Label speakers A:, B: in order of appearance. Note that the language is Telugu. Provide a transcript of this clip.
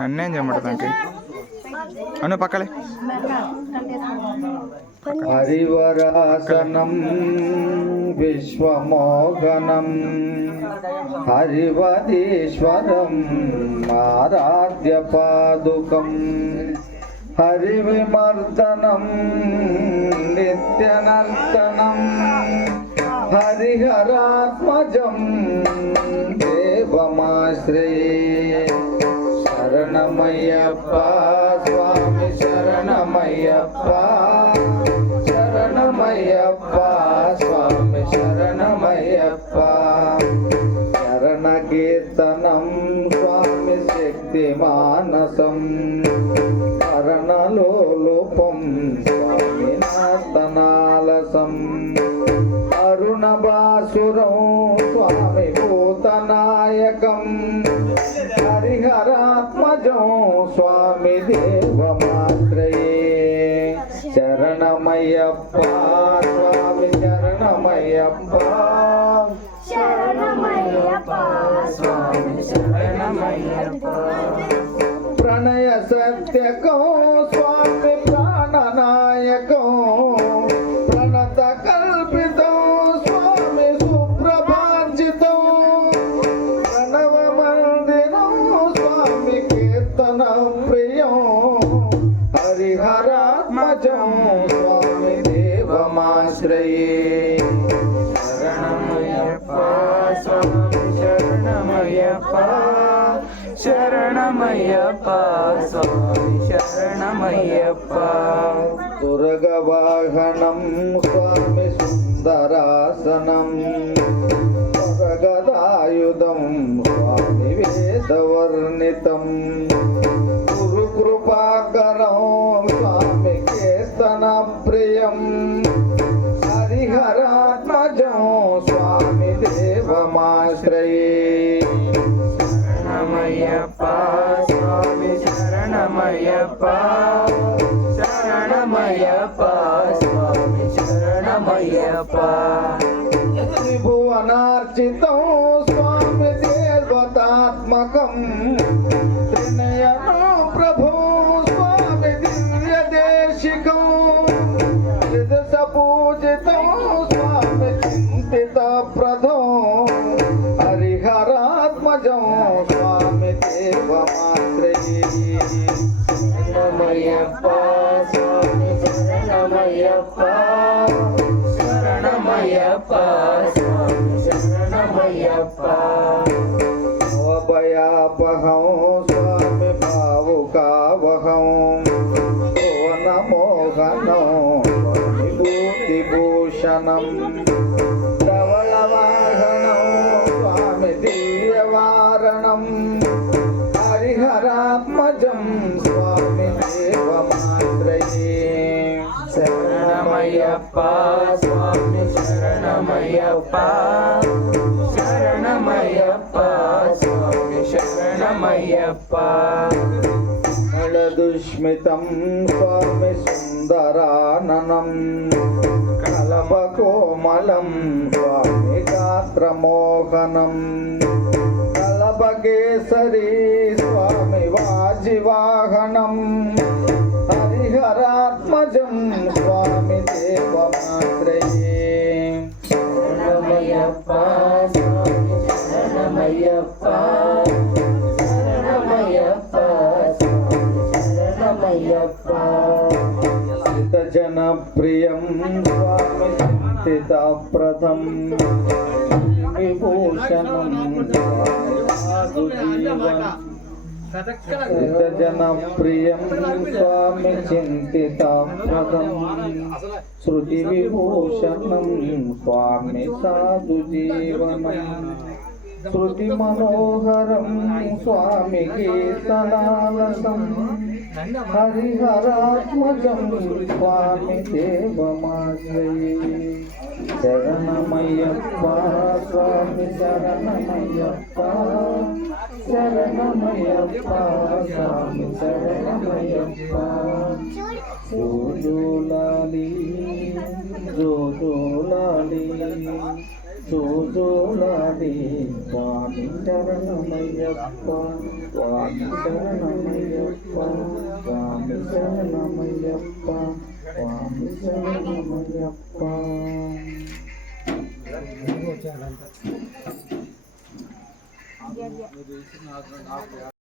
A: నన్నేం చేయమంటుందంటే అను పక్కలే.
B: హరివరాసనం విశ్వమోహనం హరివదీశ్వరం ఆరాధ్య పాదుకం హరివిమర్దనం నిత్యనర్తనం హరిహరాత్మజం దేవమాశ్రయే. శరణమయ్యప్ప స్వామి శరణమయ్యప్ప శరణమయ్యప్ప స్వామి శరణమయ్యప్ప. శరణ కీర్తనం స్వామి శక్తి మానసం శరణలోలుపం స్వామి నాతనాలసం హరిహరాత్మజం స్వామి శరణమయ్యప్ప శరణమయ్యప్ప.
C: స్వామి శరణమయ్యప్ప.
B: ప్రణయ సత్యకం కీర్తన ప్రియం హరిహరాత్మజం స్వామి దేవమాశ్రయే
A: శరణమయ్యప్ప స్వామి శరణమయ్యప్ప శరణమయ్యప్ప స్వామి శరణమయ్యప్ప
B: దుర్గవాహనం స్వామి సుందరాసనం దుర్గదాయుధం స్వామి వేదవర్ణితం హరిహరాత్మజం స్వామి దేవమాశ్రయే
A: శరణమయ్యప్ప స్వామి శరణమయ్యప్ప శరణమయ్యప్ప స్వామి శరణమయ్యప్ప
B: భువనార్చితం స్వామి దేవతాత్మకం. ప్రథం హరిహరాత్మజం స్వామి దేవమాశ్రయే
A: శరణమయ్యప్ప స్వామి శరణమయ్యప్ప శరణమయ్యప్ప
B: విభూతిభూషణం ధవళవాహనం స్వామి దివ్యవారణం హరిహరాత్మజం స్వామి దేవమాత్రయే
A: శరణమయ్యప్ప స్వామి శరణమయ్యప్ప శరణమయ్యప్ప స్వామి శరణమయ్యప్ప
B: దుష్మితం స్వామి సుందరాననం కలపకోమలం స్వామి గాత్రమోహనం కలపకేసరి స్వామి వాజివాహనం ప్రియం ప్రథం విభూషణం జనప్రియం స్వామి చింతితాప్రదం శృతి విభూషణం స్వామి సాధు జీవనం శృతి మనోహరం స్వామి కీర్తనాలసం. హరిహరాత్మజం స్వామి దేవమాశ్రయే. శరణమయ్యప్ప స్వామి శరణమయ్యప్ప శరణమయ్యప్ప స్వామి శరణమయ్యప్ప. జోజోలాలి జోజోలాలి. చూజోలాడి స్వామి శరణమయ్యప్ప స్వామి శరణమయ్యప్ప స్వామి శరణమయ్యప్ప స్వామి శరణమయ్యప్ప
C: Yeah.